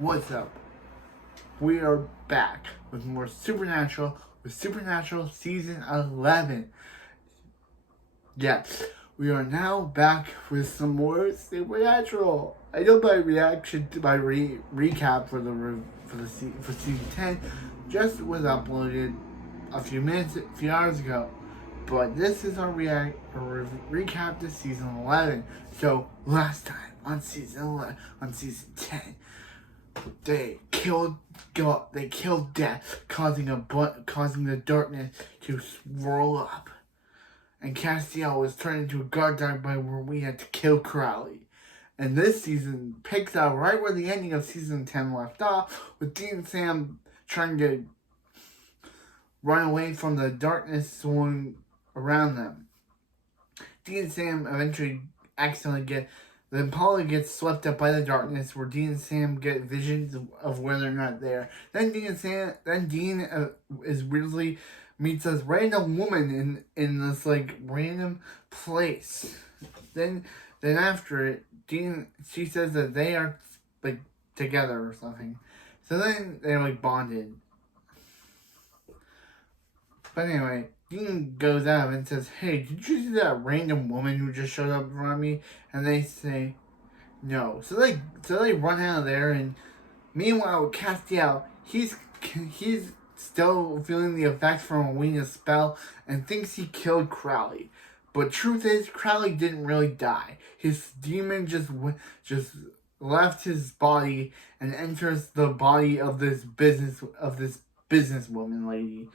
What's up? We are back with more Supernatural, with Supernatural Season 11. Yes, we are now back with some more Supernatural. I know my reaction to my recap for for Season 10 just was uploaded a few hours ago. But this is our recap to Season 11. So, last time on Season 10, they killed Death, causing the darkness to swirl up. And Castiel was turned into a guard dog by where we had to kill Crowley. And this season picks up right where the ending of Season 10 left off, with Dean and Sam trying to run away from the darkness swirling around them. Dean and Sam eventually accidentally then Polly gets swept up by the darkness, where Dean and Sam get visions of where they're not there. Then Dean is weirdly meets this random woman in this random place. Then after it, she says that they are together or something. So then they're bonded. But anyway, Dean goes out and says, "Hey, did you see that random woman who just showed up in front of me?" And they say, "No." So they run out of there, and meanwhile, Castiel, he's still feeling the effects from Alina's spell and thinks he killed Crowley. But truth is, Crowley didn't really die. His demon just left his body and enters the body of this businesswoman lady.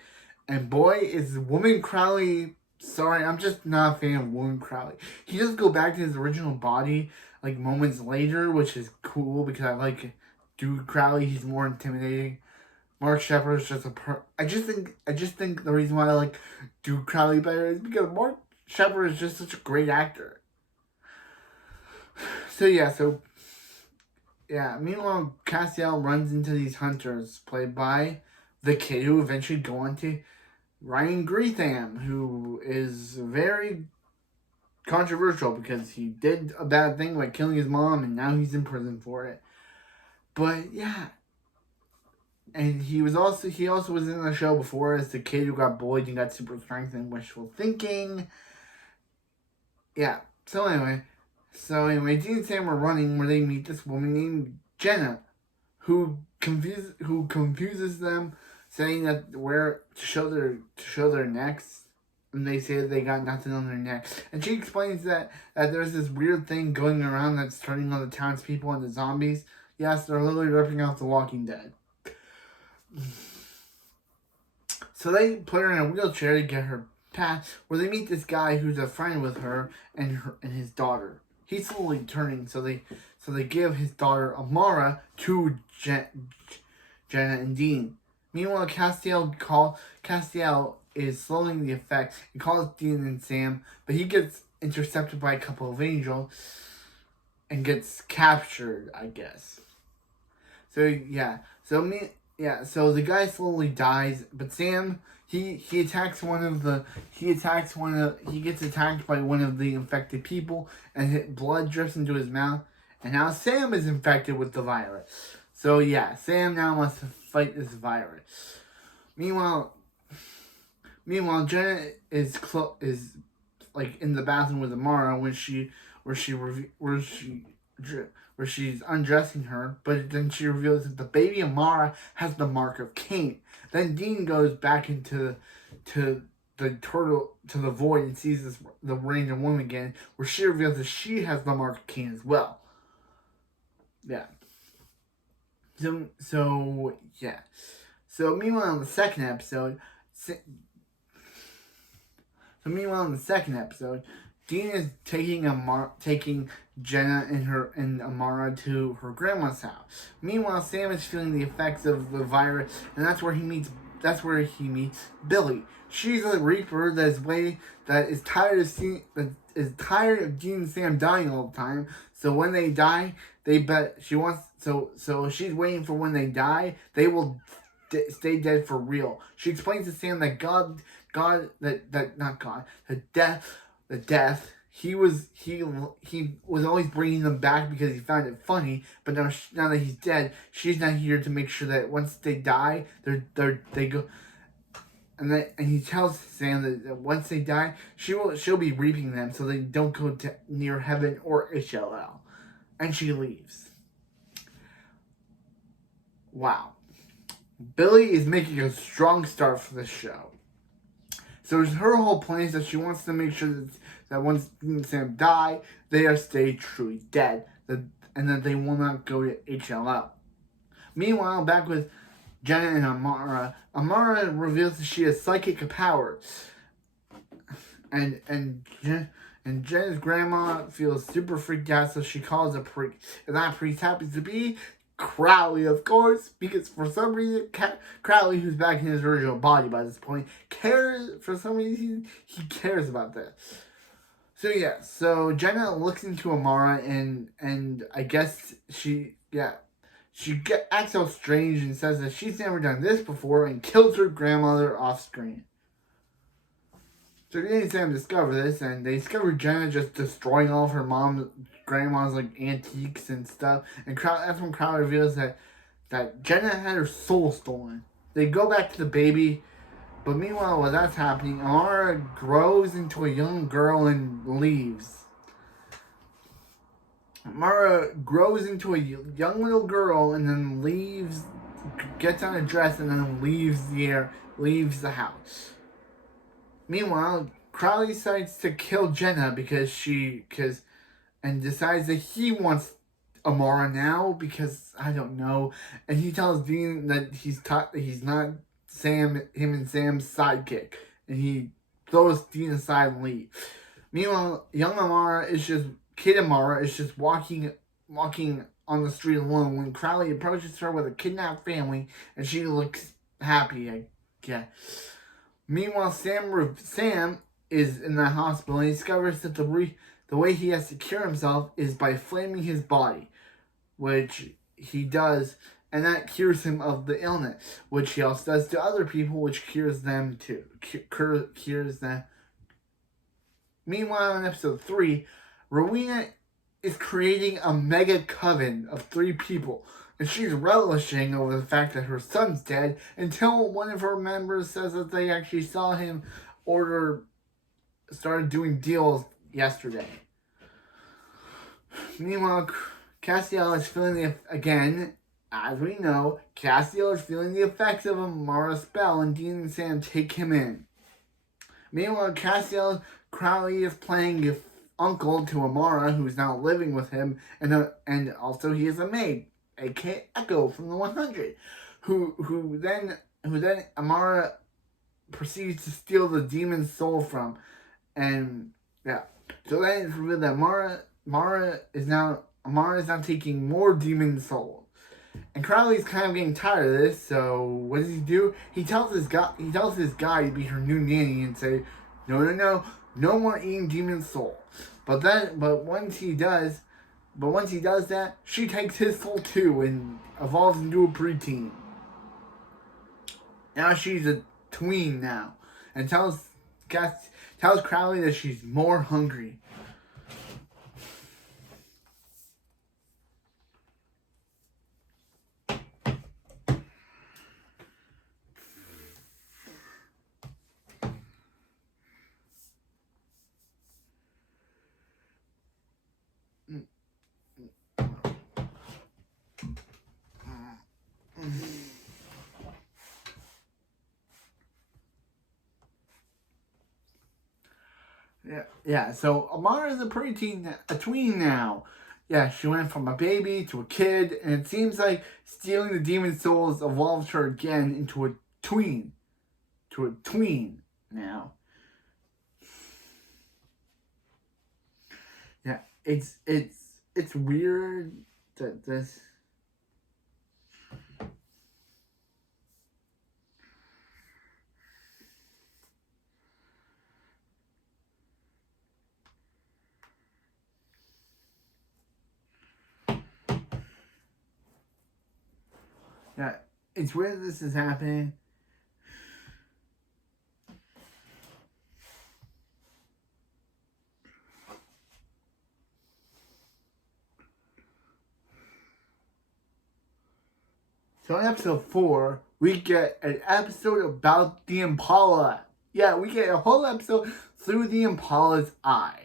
And boy, is Woman Crowley... Sorry, I'm just not a fan of Woman Crowley. He does go back to his original body, moments later, which is cool, because I like Dude Crowley. He's more intimidating. Mark Sheppard is just I just think the reason why I like Dude Crowley better is because Mark Sheppard is just such a great actor. So meanwhile, Castiel runs into these hunters, played by the kid who eventually go on to Ryan Greetham, who is very controversial because he did a bad thing by killing his mom, and now he's in prison for it. But yeah, and he also was in the show before as the kid who got bullied and got super strength and wishful thinking. Yeah. So anyway, Dean and Sam are running where they meet this woman named Jenna, who confuses them, saying that to show their necks, and they say that they got nothing on their neck. And she explains that there's this weird thing going around that's turning all the townspeople into zombies. Yes, they're literally ripping off The Walking Dead. So they put her in a wheelchair to get her past, where they meet this guy who's a friend with her and his daughter. He's slowly turning, so they give his daughter Amara to Jenna and Dean. Meanwhile, Castiel is slowing the effects and calls Dean and Sam, but he gets intercepted by a couple of angels and gets captured, I guess. So the guy slowly dies, but Sam, he gets attacked by one of the infected people, and blood drips into his mouth, and now Sam is infected with the virus. So yeah, Sam now must fight this virus. Meanwhile, Jenna is in the bathroom with Amara where she's undressing her, but then she reveals that the baby Amara has the mark of Cain. Then Dean goes back into the void and sees the random woman again, where she reveals that she has the mark of Cain as well. Yeah. So meanwhile in the second episode, Dean is taking Jenna and Amara to her grandma's house. Meanwhile, Sam is feeling the effects of the virus, and that's where he meets Billy. She's a Reaper that is tired of Dean and Sam dying all the time. So when they die, so she's waiting for when they die, they will stay dead for real. She explains to Sam that the death he was always bringing them back because he found it funny. But now that he's dead, she's not here to make sure that once they die, they go. And he tells Sam that once they die, she'll be reaping them, so they don't go to near heaven or HLL, and she leaves. Wow, Billy is making a strong start for this show. So her whole plan is that she wants to make sure that once Dean and Sam die, they are stay truly dead, and that they will not go to HLL. Meanwhile, back with Jenna and Amara. Amara reveals that she has psychic powers. And Jenna's grandma feels super freaked out, so she calls a priest. And that priest happens to be Crowley, of course, because for some reason, Crowley, who's back in his original body by this point, cares. For some reason, he cares about this. So Jenna looks into Amara, and I guess she acts all strange and says that she's never done this before and kills her grandmother off screen. So Dean and Sam discover this, and they discover Jenna just destroying all of her grandma's like antiques and stuff. And that's when Crowley reveals that Jenna had her soul stolen. They go back to the baby, but meanwhile, while that's happening, Amara grows into a young girl and leaves. Mara grows into a young little girl and then leaves, gets on a dress and then leaves the house. Meanwhile, Crowley decides to kill Jenna and decides that he wants Amara now because I don't know, and he tells Dean that he's not him and Sam's sidekick, and he throws Dean aside and leaves. Meanwhile, Kid Amara is just walking on the street alone when Crowley approaches her with a kidnapped family, and she looks happy, I guess. Meanwhile, Sam is in the hospital, and he discovers that the way he has to cure himself is by flaming his body, which he does, and that cures him of the illness, which he also does to other people, which cures them too. Cures them. Meanwhile, in episode 3, Rowena is creating a mega coven of 3 people, and she's relishing over the fact that her son's dead until one of her members says that they actually saw him started doing deals yesterday. Meanwhile, Castiel is feeling as we know, Castiel is feeling the effects of Amara's spell, and Dean and Sam take him in. Meanwhile, Crowley is playing uncle to Amara, who's now living with him, and also he is a maid, aka Echo from the 100, who then Amara proceeds to steal the demon's soul from, and yeah. So then it's revealed that Amara is now taking more demon souls. And Crowley's kind of getting tired of this, so what does he do? He tells this guy to be her new nanny and say, no more eating demon soul. But once he does that, she takes his soul too and evolves into a preteen. Now she's a tween now, and tells Crowley that she's more hungry. Yeah. So Amara is a tween now. Yeah, she went from a baby to a kid, and it seems like stealing the demon souls evolved her again into a tween. To a tween now. Yeah, it's weird that this. Yeah, it's weird this is happening. So in episode 4, we get an episode about the Impala. Yeah, we get a whole episode through the Impala's eye.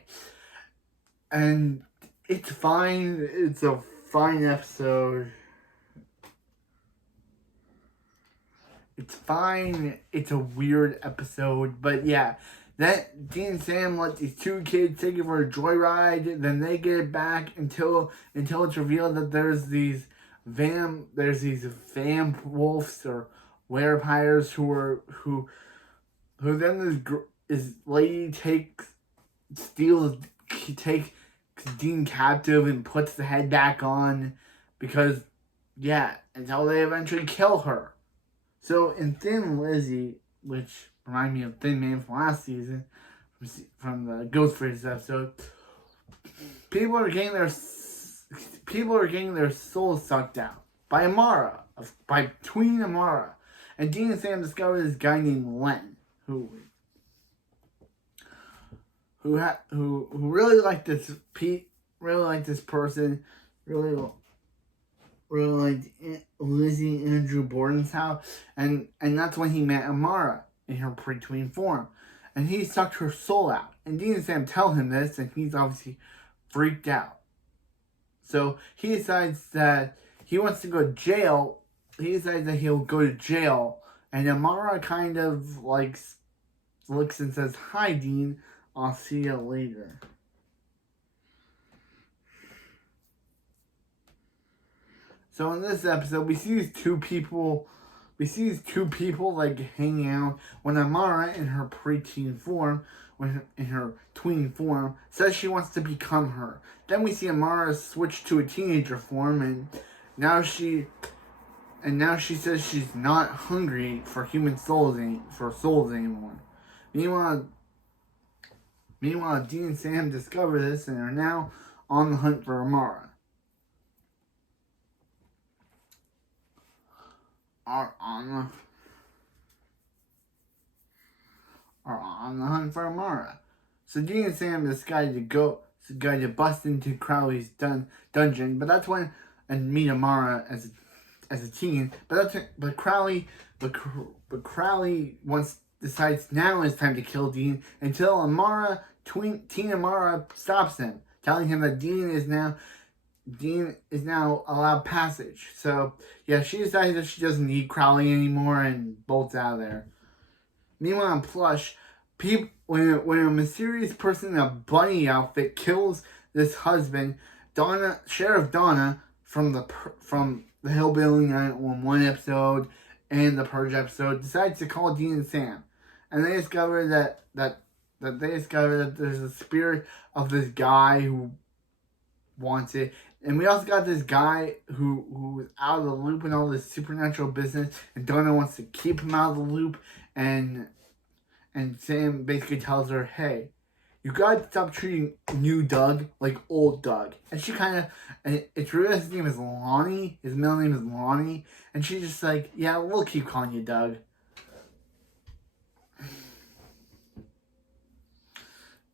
And it's fine. It's a fine episode. It's fine. It's a weird episode. But yeah, that Dean and Sam let these two kids take it for a joyride. Then they get it back until it's revealed that there's these vamp wolves or werepires who then this lady takes Dean captive and puts the head back on because until they eventually kill her. So in Thin Lizzy, which reminded me of Thin Man from last season, from the Ghostface episode, people are getting their souls sucked out by Amara, by Tween Amara, and Dean and Sam discover this guy named Len, who really liked this really liked this person, really liked Lizzie and Drew Borden's house, and that's when he met Amara in her pre-tween form, and he sucked her soul out. And Dean and Sam tell him this, and he's obviously freaked out. So he decides that he wants to go to jail. He decides that he'll go to jail, and Amara kind of looks and says, "Hi, Dean. I'll see you later." So in this episode, we see these two people hanging out when Amara in her preteen form, in her tween form, says she wants to become her. Then we see Amara switch to a teenager form, and now she says she's not hungry for souls anymore. Meanwhile, Dean and Sam discover this and are now on the hunt for Amara. Are on the hunt for Amara. So Dean and Sam decided to bust into Crowley's dungeon, but that's when and meet Amara as a teen. But Crowley decides now it's time to kill Dean until Teen Amara stops him, telling him that Dean is now allowed passage. So yeah, she decides that she doesn't need Crowley anymore and bolts out of there. Meanwhile, in Plush, when a mysterious person in a bunny outfit kills this husband, Sheriff Donna from the Hillbilly 911 episode and the Purge episode decides to call Dean and Sam, and they discover that there's a spirit of this guy who wants it. And we also got this guy who was out of the loop in all this supernatural business, and Donna wants to keep him out of the loop, and Sam basically tells her, "Hey, you gotta stop treating new Doug like old Doug." And she it's real, his name is Lonnie, his middle name is Lonnie, and she's just like, "Yeah, we'll keep calling you Doug."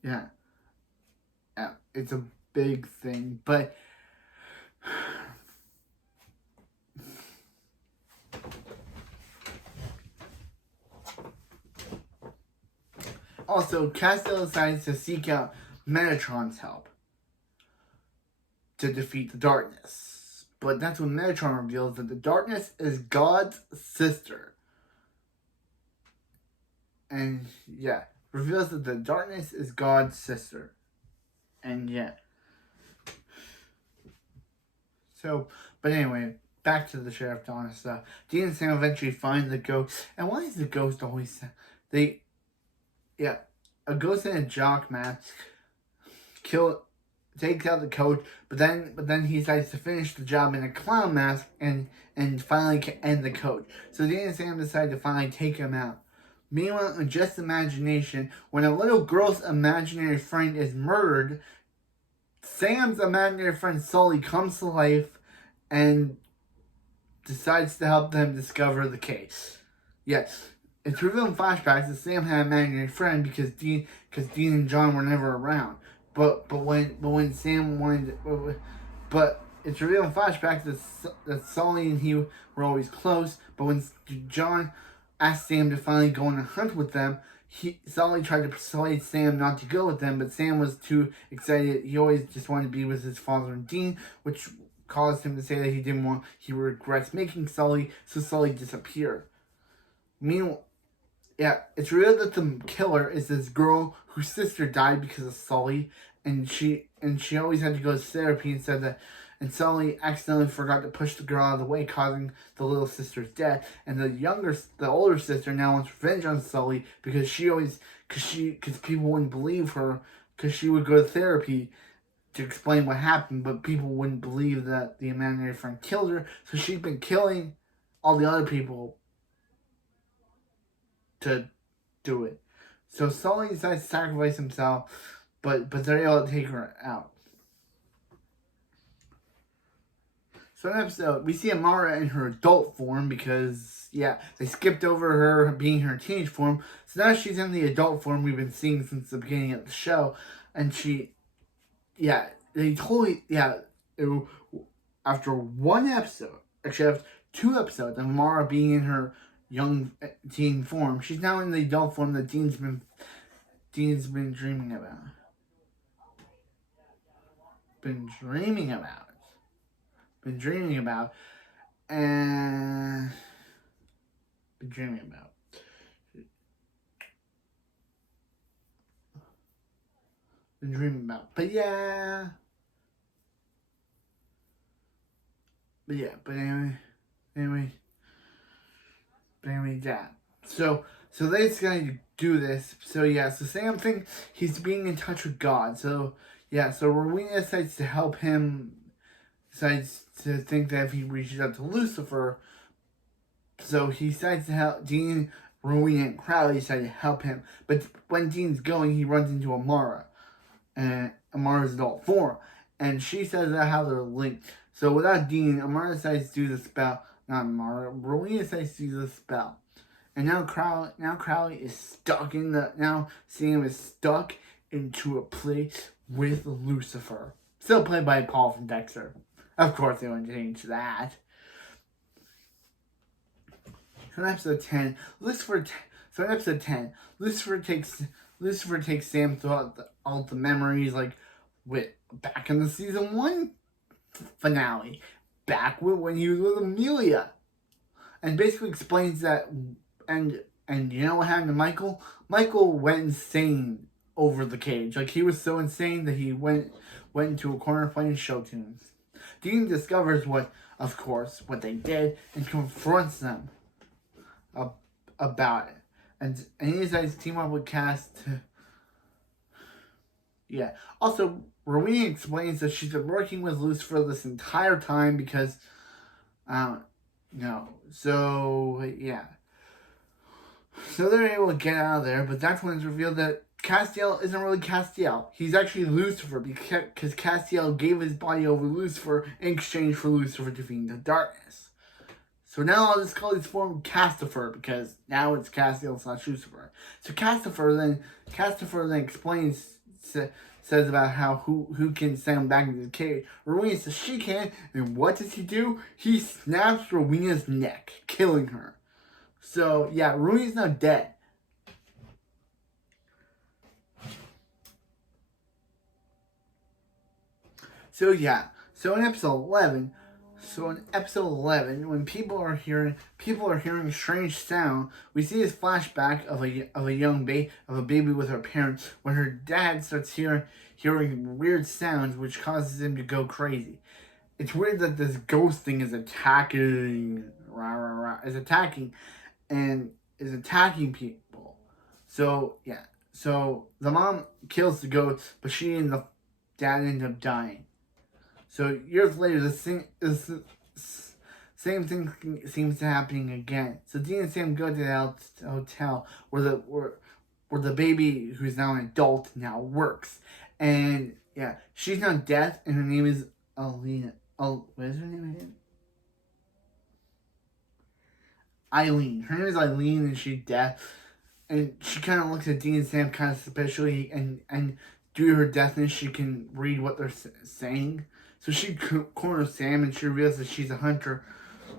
Yeah, it's a big thing, but also, Castiel decides to seek out Metatron's help to defeat the darkness. But that's when Metatron reveals that the darkness is God's sister. And yeah, reveals that the darkness is God's sister. And yeah. So, but anyway, back to the Sheriff Donna stuff. Dean and Sam eventually find the ghost. And why is the ghost always... a ghost in a jock mask takes out the coach, but then he decides to finish the job in a clown mask and finally can end the coach. So Dean and Sam decide to finally take him out. Meanwhile, in Just Imagination, when a little girl's imaginary friend is murdered, Sam's imaginary friend Sully comes to life and decides to help them discover the case. Yes, it's revealed in flashbacks that Sam had an imaginary friend because Dean and John were never around. But when Sam wanted, but it's revealed in flashback that Sully and he were always close, but when John asked Sam to finally go on a hunt with them, Sully tried to persuade Sam not to go with them, but Sam was too excited. He always just wanted to be with his father and Dean, which caused him to say that he regrets making Sully, so Sully disappeared. Meanwhile, yeah, it's real that the killer is this girl whose sister died because of Sully, and she always had to go to therapy and said that, and Sully accidentally forgot to push the girl out of the way, causing the little sister's death. And the older sister now wants revenge on Sully because people wouldn't believe her because she would go to therapy to explain what happened, but people wouldn't believe that the imaginary friend killed her, so she's been killing all the other people to do it. So Sully decides to sacrifice himself, but they're able to take her out. So in episode, we see Amara in her adult form because, they skipped over her being her teenage form. So now she's in the adult form we've been seeing since the beginning of the show. And after one episode, actually after 2 episodes of Amara being in her young teen form, she's now in the adult form that Dean's been dreaming about. Been dreaming about. Been dreaming about. But anyway, yeah. So they're gonna do this. So Sam thinks he's being in touch with God. So Rowena decides to help him. Decides to think that if he reaches out to Lucifer, so he decides to help Dean, Rowena, and Crowley decide to help him. But when Dean's going, he runs into Amara, and Amara's adult form, and she says that how they're linked. So without Dean, Amara decides to do the spell. Not Amara. Rowena decides to do the spell. And now Crowley is stuck now Sam is stuck into a place with Lucifer. Still played by Paul from Dexter. Of course they wouldn't change that. So in episode 10, Lucifer takes Sam through all the memories, back in the season 1 finale, back when he was with Amelia, and basically explains that, and you know what happened to Michael? Michael went insane over the cage. He was so insane that he went into a corner playing show tunes. Dean discovers what they did and confronts them about it. And he decides to team up with Cass to... Yeah. Also, Rowena explains that she's been working with Lucifer this entire time because... So, So they're able to get out of there, but that's when it's revealed that Castiel isn't really Castiel. He's actually Lucifer because Castiel gave his body over to Lucifer in exchange for Lucifer defeating the darkness. So now I'll just call his form Castifer because now it's Castiel / Lucifer. So Castifer then explains, says about how who can send him back into the cave. Rowena says she can, and what does he do? He snaps Rowena's neck, killing her. So Rowena's now dead. So in episode 11, when people are hearing strange sound, we see this flashback of a baby with her parents when her dad starts hearing weird sounds, which causes him to go crazy. It's weird that this ghost thing is attacking people. So the mom kills the ghost, but she and the dad end up dying. So years later, the same thing seems to happening again. So Dean and Sam go to the hotel where the baby, who's now an adult, now works, and she's now deaf, and her name is Alina. What is her name again? Eileen. Her name is Eileen, and she's deaf, and she kind of looks at Dean and Sam kind of suspiciously, and due to her deafness, she can read what they're saying. So she corners Sam, and she reveals that she's a hunter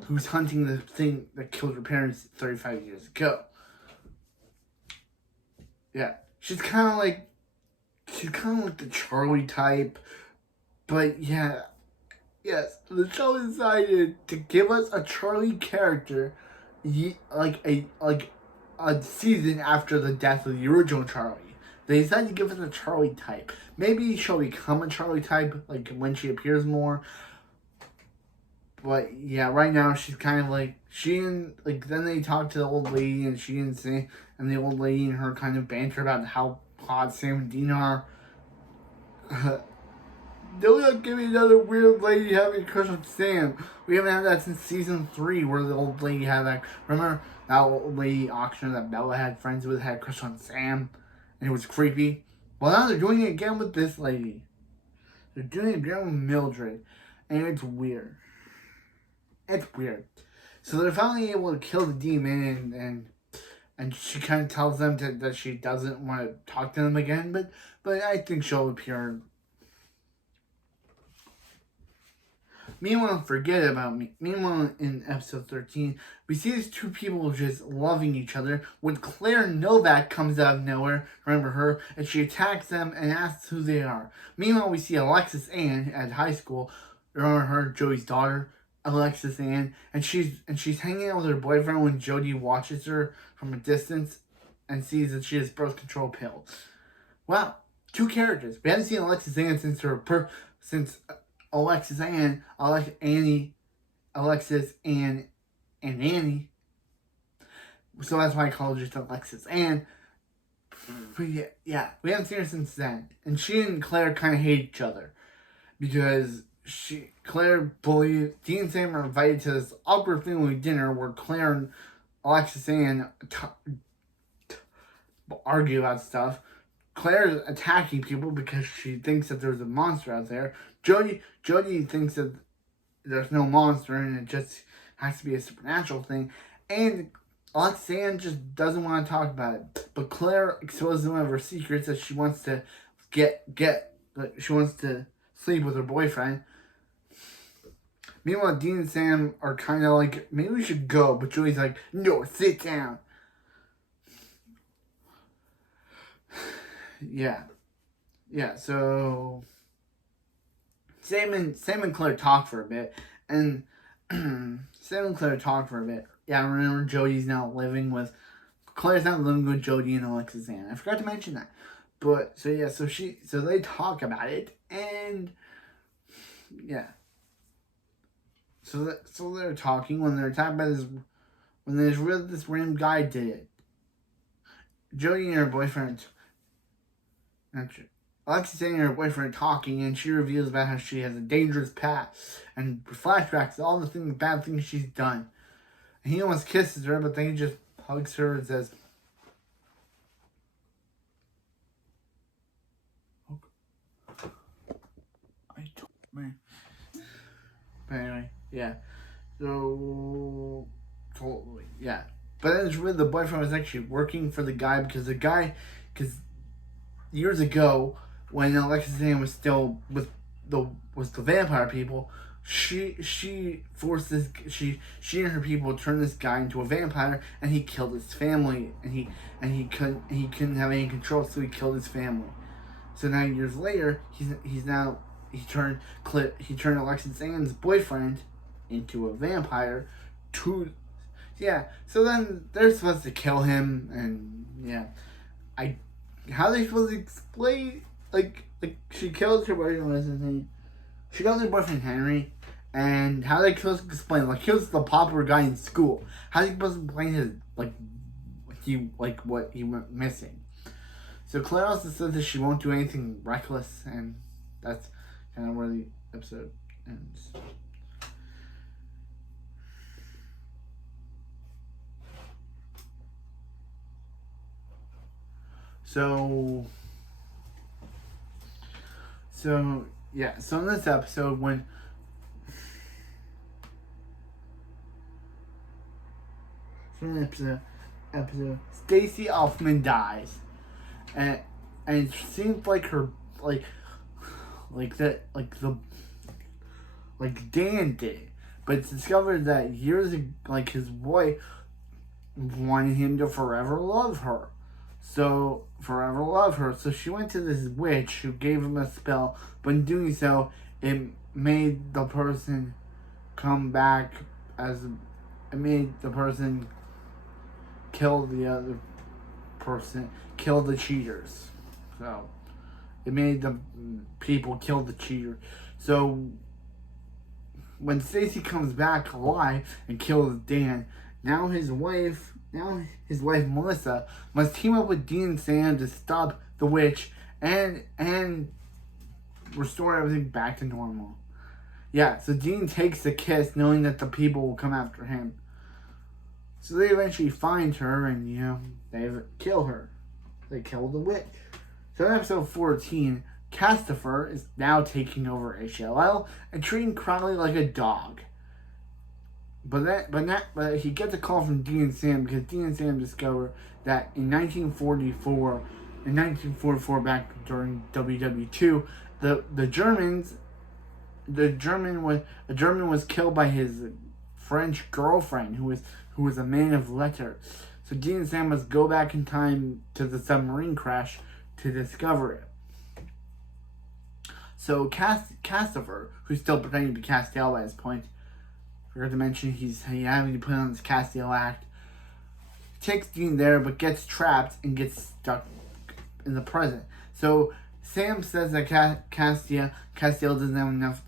who's hunting the thing that killed her parents 35 years ago. Yeah, she's kind of like the Charlie type, but yeah, yes, the show decided to give us a Charlie character, like a season after the death of the original Charlie. They decided to give us a Charlie type. Maybe she'll become a Charlie type, like when she appears more. But yeah, right now she's kind of like then they talk to the old lady and she and Sam and the old lady and her kind of banter about how hot Sam and Dean are. They'll not give me another weird lady having a crush on Sam. We haven't had that since season 3, where the old lady had that. Remember that old lady auctioneer that Bella had friends with had a crush on Sam, and it was creepy. Well, now they're doing it again with this lady. They're doing it again with Mildred, and it's weird. It's weird. So they're finally able to kill the demon, and she kind of tells them that she doesn't want to talk to them again, but I think she'll appear. Meanwhile, forget about me. Meanwhile, in episode 13, we see these two people just loving each other when Claire Novak comes out of nowhere, remember her, and she attacks them and asks who they are. Meanwhile, we see Alexis Ann at high school, remember her, Joey's daughter, Alexis Ann, and she's hanging out with her boyfriend when Jody watches her from a distance and sees that she has birth control pills. Wow, two characters. We haven't seen Alexis Ann since Alexis Ann, Annie, Alexis, and Annie. So that's why I call her just Alexis Ann. But yeah, we haven't seen her since then. And she and Claire kind of hate each other. Because Claire bullied, Dean and Sam are invited to this awkward family dinner where Claire and Alexis Ann argue about stuff. Claire's attacking people because she thinks that there's a monster out there. Jody thinks that there's no monster and it just has to be a supernatural thing. And Alexis Ann just doesn't want to talk about it. But Claire exposes one of her secrets that she wants to she wants to sleep with her boyfriend. Meanwhile, Dean and Sam are kind of like, maybe we should go. But Joey's like, no, sit down. Yeah, so Sam and Claire talk for a bit, and Sam and Claire talk for a bit. Yeah, remember Jody's now living with, Claire's not living with Jody and Alexis Ann. I forgot to mention that. But, so they talk about it, and, yeah. So they're talking when they're talking about this random guy did it. Jody and her boyfriend, Alexis and her boyfriend are talking, and she reveals about how she has a dangerous past and flashbacks to all the bad things she's done. And he almost kisses her, but then he just hugs her and says, "Man." But anyway, yeah. So totally, yeah. But then it's really the boyfriend was actually working for the guy because years ago, when Alexis Ann was still with the vampire people, she forced she and her people turned this guy into a vampire, and he killed his family, and he couldn't have any control, so he killed his family. So 9 years later, he turned Alexis Ann's boyfriend into a vampire. So then they're supposed to kill him, and yeah, how are they supposed to explain, like she killed her boyfriend, what's his name? She killed her boyfriend Henry, and how are they supposed to explain, like, he was the popular guy in school. How are they supposed to explain his, what he went missing? So Claire also says that she won't do anything reckless, and that's kind of where the episode ends. So in this episode, when Stacy Elfman dies, and it seems like her the like Dan did. But it's discovered that years ago, like his wife wanted him to forever love her. So she went to this witch who gave him a spell, but in doing so, it made the person come back as it made the person kill the other person, kill the cheaters. So it made the people kill the cheater. So when Stacy comes back alive and kills Dan, now his wife Melissa must team up with Dean and Sam to stop the witch and restore everything back to normal. Yeah, so Dean takes the kiss knowing that the people will come after him. So they eventually find her and, they kill her. They kill the witch. So in episode 14, Castifer is now taking over HLL and treating Crowley like a dog. But he gets a call from Dean and Sam because Dean and Sam discover that in 1944 back during WW2, a German was killed by his French girlfriend who was a man of letters. So Dean and Sam must go back in time to the submarine crash to discover it. So Castifer, who's still pretending to be Castiel by this point, forgot to mention he's having to put on this Castiel act, takes Dean there but gets trapped and gets stuck in the present. So Sam says that Castiel doesn't have enough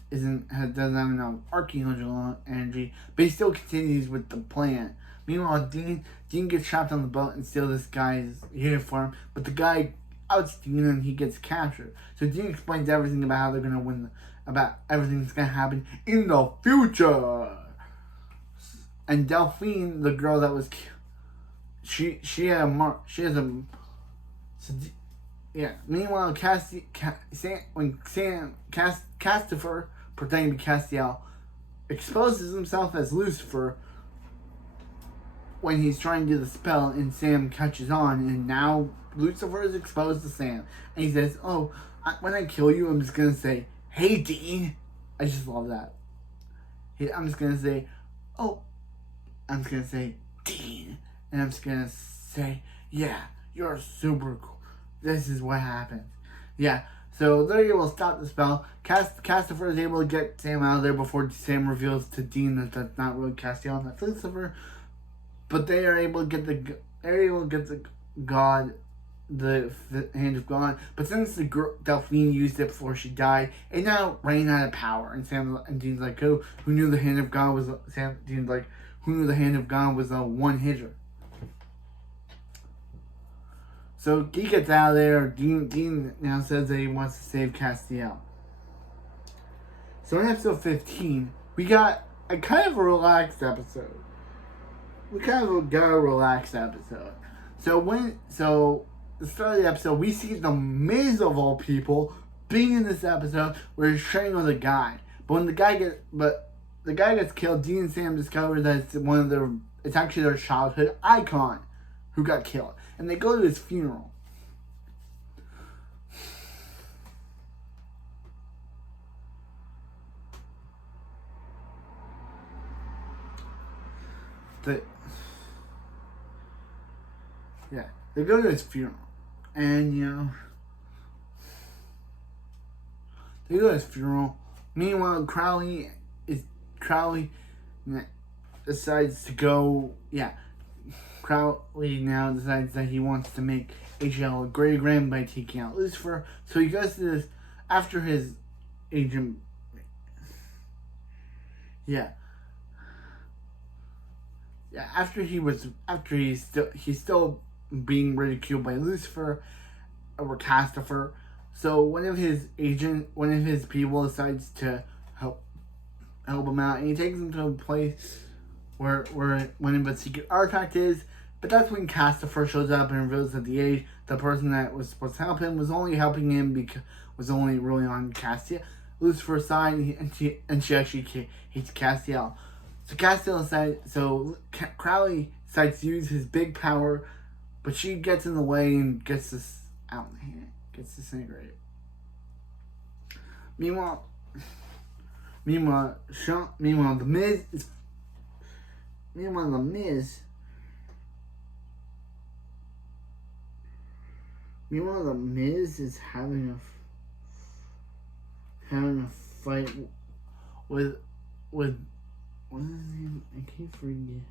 archangel energy, but he still continues with the plan. Meanwhile, Dean gets trapped on the boat and steals this guy's uniform, but the guy outs Dean and he gets captured. So Dean explains everything about how they're gonna win, about everything that's gonna happen in the future. And Delphine, the girl that was, Meanwhile, Castifer, pretending to be Castiel, exposes himself as Lucifer when he's trying to do the spell, and Sam catches on, and now Lucifer is exposed to Sam, and he says, when I kill you, I'm just gonna say, hey Dean. I just love that. I'm just gonna say, Dean, and I'm just gonna say, yeah, you're super cool. This is what happens. Yeah, so there you will stop the spell. Castifer is able to get Sam out of there before Sam reveals to Dean that that's not really Castiel, that's Lucifer. But they are able to get the hand of God. But since the girl Delphine used it before she died, it now ran out of power. And Dean's like, who knew the hand of God was Dean's like, who knew the hand of God was a one hitter? So he gets out of there. Dean now says that he wants to save Castiel. So in episode 15, we got a kind of a relaxed episode. So the start of the episode, we see the Miz of all people being in this episode where he's training with a guy. But when the guy gets killed, Dean and Sam discover that it's actually their childhood icon who got killed. And they go to his funeral. They go to his funeral. And, they go to his funeral. Meanwhile, Crowley decides to go, Crowley now decides that he wants to make HL a great again by taking out Lucifer. So he goes to this after his agent. After he's still being ridiculed by Lucifer or Castifer. So one of his people decides to help him out, and he takes him to a place where one of the secret artifact is. But that's when Castifer shows up and reveals that the person that was supposed to help him was only helping him because was only really on Lucifer's side, and she actually hates Castiel. So Crowley decides to use his big power, but she gets in the way and gets disintegrated. Meanwhile, Meanwhile, the Miz is. Meanwhile, the Miz. Meanwhile, the Miz is having a fight with what is his name? I can't forget.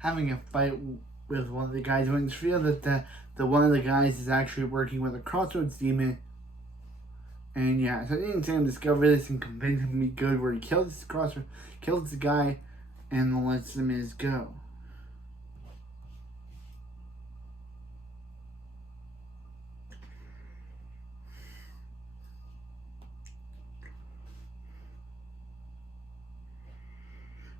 Having a fight with one of the guys when it's revealed that the one of the guys is actually working with a Crossroads demon. And yeah, so Dean and Sam discover this and convince him to be good, where he kills the guy, and lets the Miz go.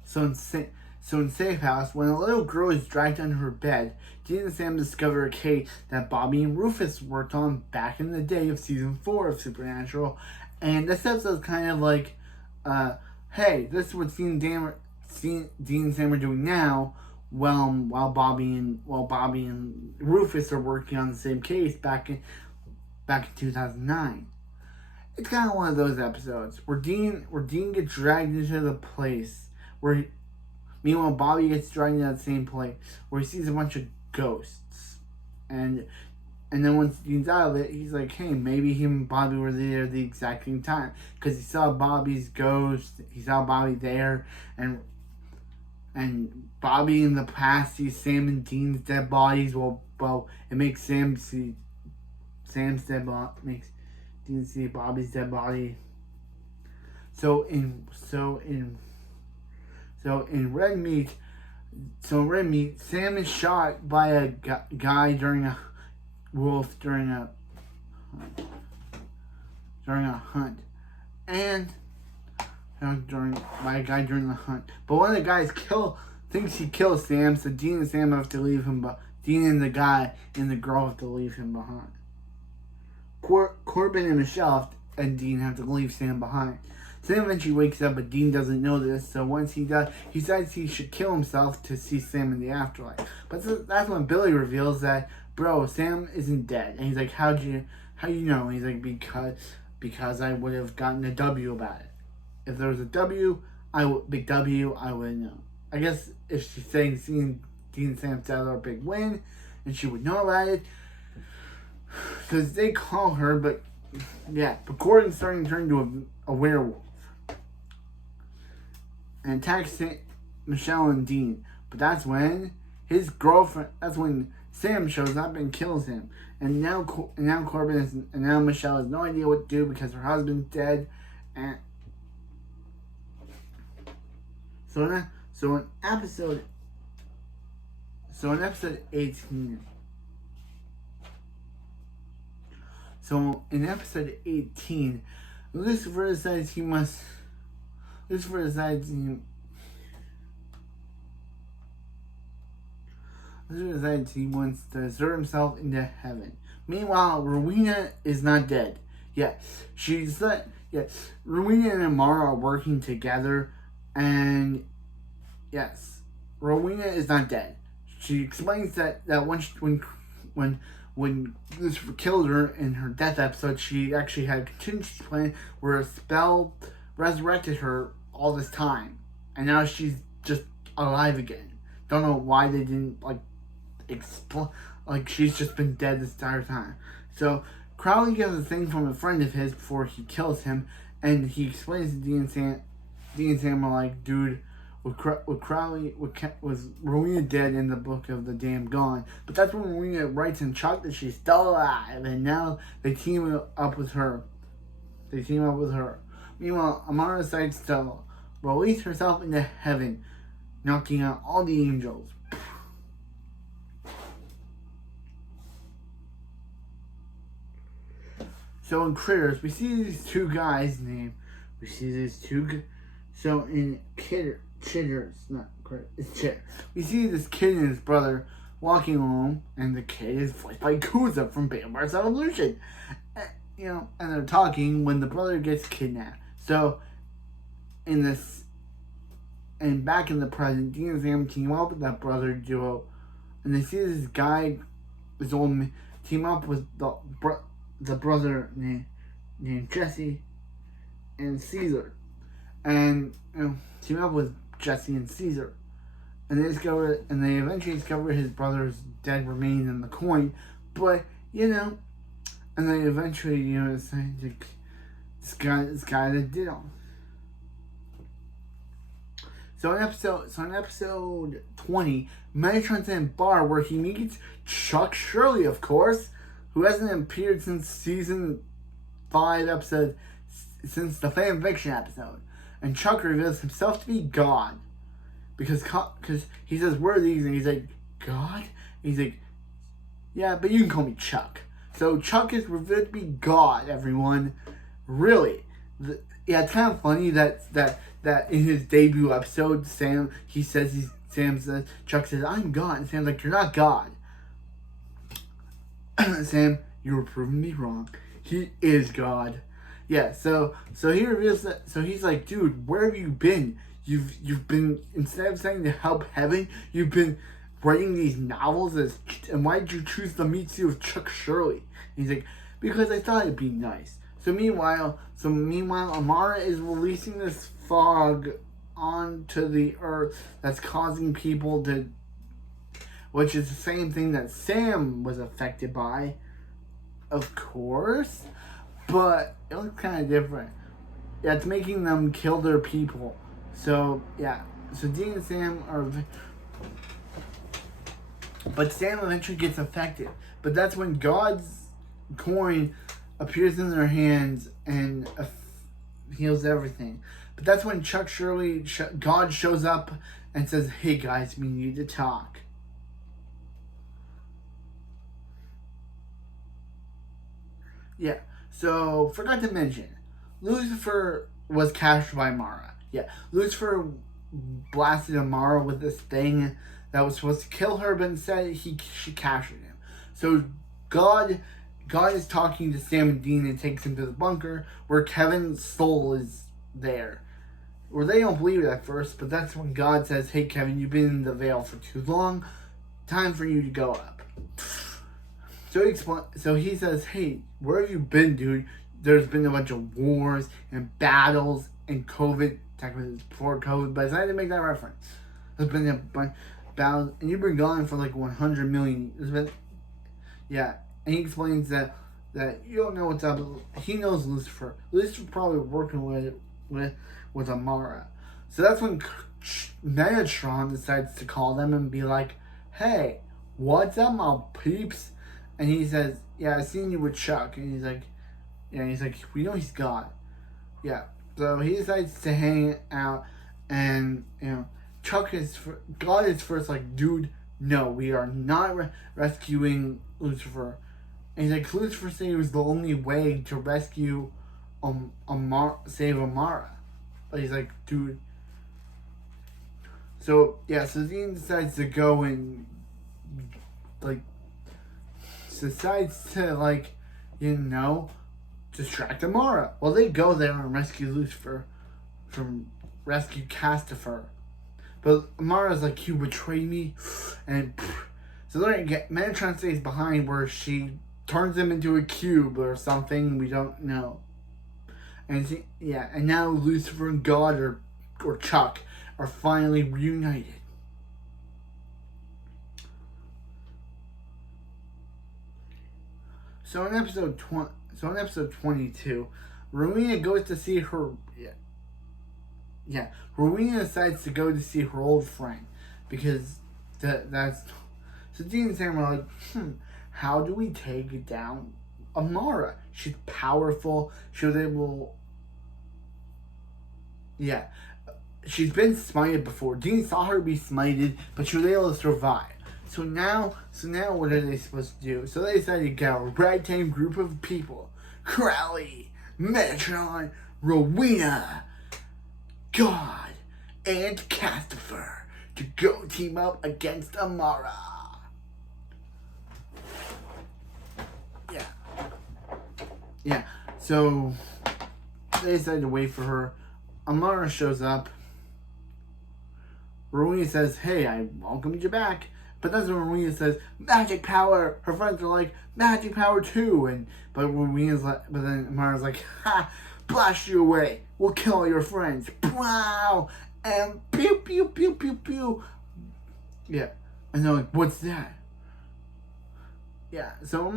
So in Safe House, when a little girl is dragged under her bed, Dean and Sam discover a case that Bobby and Rufus worked on back in the day of season 4 of Supernatural. And this episode is kind of like, hey, this is what Dean and Sam are doing now, while Bobby and Rufus are working on the same case back in 2009. It's kind of one of those episodes where Dean gets dragged into the place where, meanwhile, Bobby gets dragged into that same place where he sees a bunch of ghosts, and then once Dean's out of it, he's like, hey, maybe him and Bobby were there at the exact same time, because he saw Bobby's ghost, he saw Bobby there, and Bobby in the past sees Sam and Dean's dead bodies. Well, it makes Sam see Sam's dead body, makes Dean see Bobby's dead body. So in Red Meat, Sam is shot by a guy during a hunt, and by a guy during the hunt. But one of the guys thinks he kills Sam, so Dean and Sam have to leave him. But Dean and the guy and the girl have to leave him behind. Corbin and Michelle and Dean have to leave Sam behind. Sam eventually wakes up, but Dean doesn't know this, so once he does, he decides he should kill himself to see Sam in the afterlife. But that's when Billy reveals that, bro, Sam isn't dead. And he's like, how you know? And he's like, because I would have gotten a W about it. If there was a big W, I would know. I guess if she's saying seeing Dean and Sam together a big win, and she would know about it, because they call her, but Gordon's starting to turn into a werewolf and attacks Michelle and Dean. But that's when Sam shows up and kills him. And now Corbin and now Michelle has no idea what to do because her husband's dead. And so in episode 18. So in episode 18, Lucifer decides he wants to exert himself into heaven. Meanwhile, Rowena is not dead. Rowena and Amara are working together, and yes, Rowena is not dead. She explains that when Lucifer killed her in her death episode, she actually had a contingency plan where a spell resurrected her all this time, and now she's just alive again. Don't know why they didn't explain. She's just been dead this entire time. So Crowley gets a thing from a friend of his before he kills him, and he explains to Dean and Sam. Dean and Sam are like, dude, was Rowena dead in the Book of the Damned gone? But that's when Rowena writes in Chuck that she's still alive, and now they team up with her. Meanwhile, Amara decides to release herself into heaven, knocking out all the angels. So in Critters, we see these two guys named. So in Chitters, not Critters, it's Chitter. We see this kid and his brother walking along, and the kid is voiced by Kuza from Vampire Evolution. and they're talking when the brother gets kidnapped. So, in this, and back in the present, Dean and Sam team up with that brother duo, and they see this guy, this old man, team up with the brother named Jesse and Caesar, and team up with Jesse and Caesar, and they eventually discover his brother's dead remains in the coin, but and they eventually decide this guy that did them. So in episode 20, Metatron's in a bar where he meets Chuck Shirley, of course, who hasn't appeared since season 5 episode, since the fan fiction episode. And Chuck reveals himself to be God. Because he says, "Where are these?" And he's like, "God?" And he's like, "Yeah, but you can call me Chuck." So Chuck is revealed to be God, everyone. Really. It's kind of funny that in his debut episode, Chuck says, "I'm God." And Sam's like, "You're not God." Sam, you were proving me wrong. He is God. Yeah, so he reveals that. So he's like, "Dude, where have you been? You've been, instead of saying to help heaven, you've been writing these novels and why did you choose to meet you with Chuck Shirley?" And he's like, "Because I thought it'd be nice." So meanwhile, Amara is releasing this fog onto the earth that's causing people to, which is the same thing that Sam was affected by, of course, but it looks kind of different. Yeah, it's making them kill their people. So Dean and Sam but Sam eventually gets affected. But that's when God's coin appears in their hands and heals everything. But that's when Chuck Shirley, God shows up and says, "Hey guys, we need to talk." Yeah, so forgot to mention, Lucifer was captured by Mara. Yeah, Lucifer blasted Amara with this thing that was supposed to kill her, but instead she captured him. So God is talking to Sam and Dean and takes him to the bunker where Kevin's soul is there. Or they don't believe it at first, but that's when God says, "Hey Kevin, you've been in the veil for too long. Time for you to go up." So he says, "Hey, where have you been, dude? There's been a bunch of wars and battles and COVID. Technically it's before COVID, but I decided to make that reference. There's been a bunch of battles, and you've been gone for like 100 million. And he explains that you don't know what's up. He knows Lucifer. Lucifer's probably working with Amara. So that's when Metatron decides to call them and be like, "Hey, what's up, my peeps?" And he says, "Yeah, I seen you with Chuck." And he's like, "We know he's God." Yeah. So he decides to hang out, and God is first like, "Dude, no, we are not rescuing Lucifer." And he's like, Lucifer said it was the only way to rescue save Amara. But he's like, "Dude." So Dean decides to go and distract Amara. Well, they go there and rescue Lucifer rescue Castifer. But Amara's like, "You betrayed me," and so Metatron stays behind where she turns him into a cube or something, we don't know. And now Lucifer and God or Chuck are finally reunited. So in episode 22, Rowena goes to see her. Rowena decides to go to see her old friend because that's. So Dean and Sam are like, how do we take down Amara? She's powerful. She was able. She's been smited before. Dean saw her be smited, but she was able to survive. So now what are they supposed to do? So they decided to get a ragtag group of people. Crowley, Metatron, Rowena, God, and Castifer to go team up against Amara. yeah, so they decide to wait for her. Amara shows up. Rowena says, "Hey, I welcomed you back." But that's when Rowena says, "Magic power." Her friends are like, "Magic power too." But then Amara's like, "Ha! Blast you away. We'll kill all your friends." Wow! And pew pew pew pew pew. Yeah, and they're like, "What's that?" Yeah. So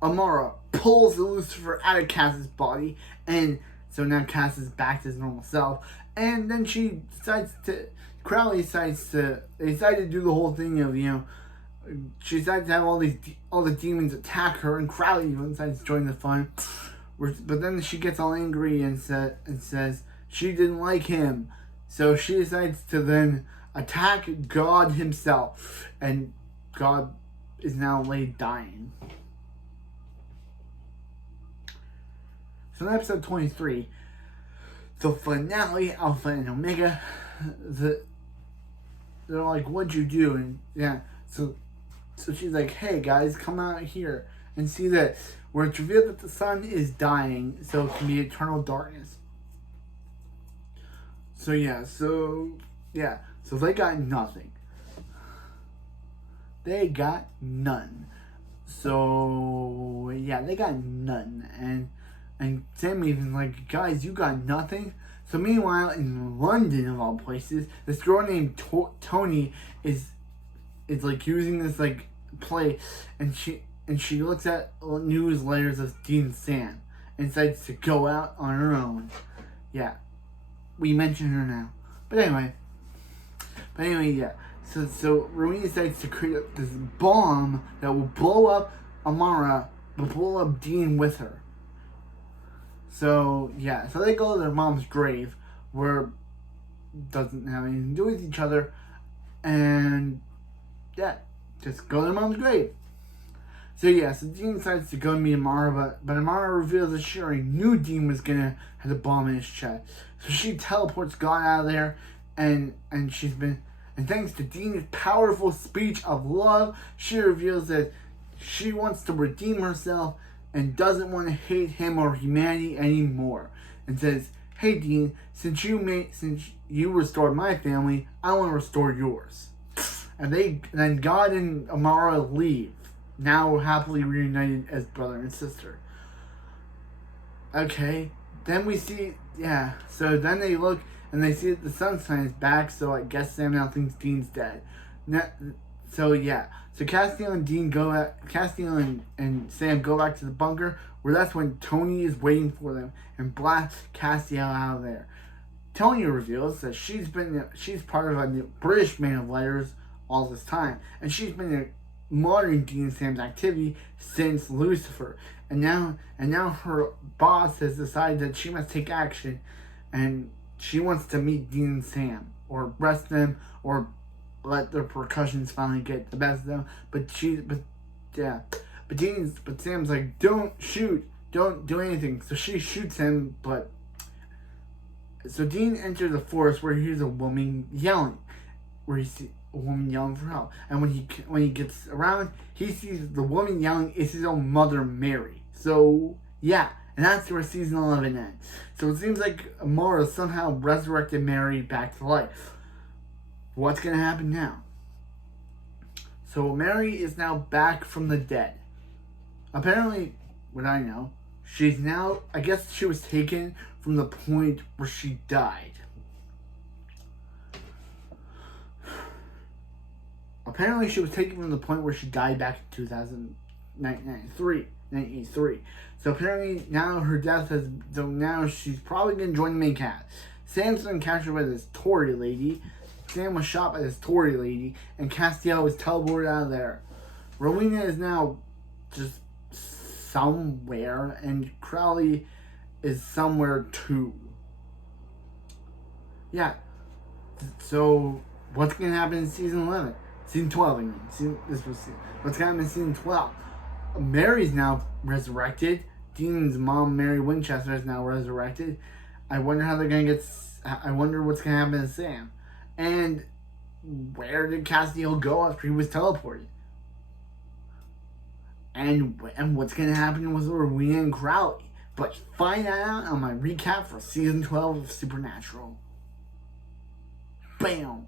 Amara pulls Lucifer out of Cass's body, and so now Cass is back to his normal self. And then Crowley decides to do the whole thing of, she decides to have all the demons attack her, and Crowley even decides to join the fun. But then she gets all angry and says she didn't like him. So she decides to then attack God himself, and God is now laid dying. So in episode 23, the finale, Alpha and Omega, they're like, "What'd you do?" And yeah, so she's like, "Hey guys, come out here and see this." Where it's revealed that the sun is dying, so it can be eternal darkness. So they got nothing. They got none. So yeah, they got none. And Sam even like, "Guys, you got nothing?" So meanwhile, in London of all places, this girl named Tony is like using this like play, and she looks at newsletters of Dean and Sam and decides to go out on her own. Yeah, we mention her now. But anyway, yeah. So Rowena decides to create this bomb that will blow up Amara, but blow up Dean with her. So they go to their mom's grave, where doesn't have anything to do with each other, and yeah, just go to their mom's grave. So Dean decides to go and meet Amara, but Amara reveals that she already knew Dean was gonna have the bomb in his chest. So she teleports God out of there, and thanks to Dean's powerful speech of love, she reveals that she wants to redeem herself and doesn't want to hate him or humanity anymore. And says, "Hey Dean, since you restored my family, I want to restore yours." And then God and Amara leave, now happily reunited as brother and sister. Okay, then we see, so then they look and they see that the sun sign is back, so I guess Sam now thinks Dean's dead. So Castiel and Sam go back to the bunker, where that's when Tony is waiting for them and blasts Castiel out of there. Tony reveals that she's part of a British Man of Letters all this time, and she's been monitoring Dean and Sam's activity since Lucifer, and now her boss has decided that she must take action, and she wants to meet Dean and Sam, or arrest them, or let their percussions finally get the best of them. But Sam's like, "Don't shoot, don't do anything." So she shoots him, so Dean enters the forest where he hears a woman yelling, for help. And when he gets around, he sees the woman yelling is his own mother, Mary. So and that's where season 11 ends. So it seems like Amara somehow resurrected Mary back to life. What's going to happen now? So Mary is now back from the dead. Apparently, what I know, she's now, I guess she was taken from the point where she died. Apparently, she was taken from the point where she died back in 1983. So apparently, now her death has, so now she's probably going to join the main cast. Sam's been captured by this Tory lady. Sam was shot by this Tory lady, and Castiel was teleported out of there. Rowena is now just somewhere, and Crowley is somewhere too. So what's going to happen in season 11? Season 12, I mean. What's going to happen in season 12? Mary's now resurrected. Dean's mom, Mary Winchester, is now resurrected. I wonder how they're going to I wonder what's going to happen to Sam. And where did Castiel go after he was teleported? and what's gonna happen with Rowena and Crowley. But find that out on my recap for season 12 of Supernatural. Bam!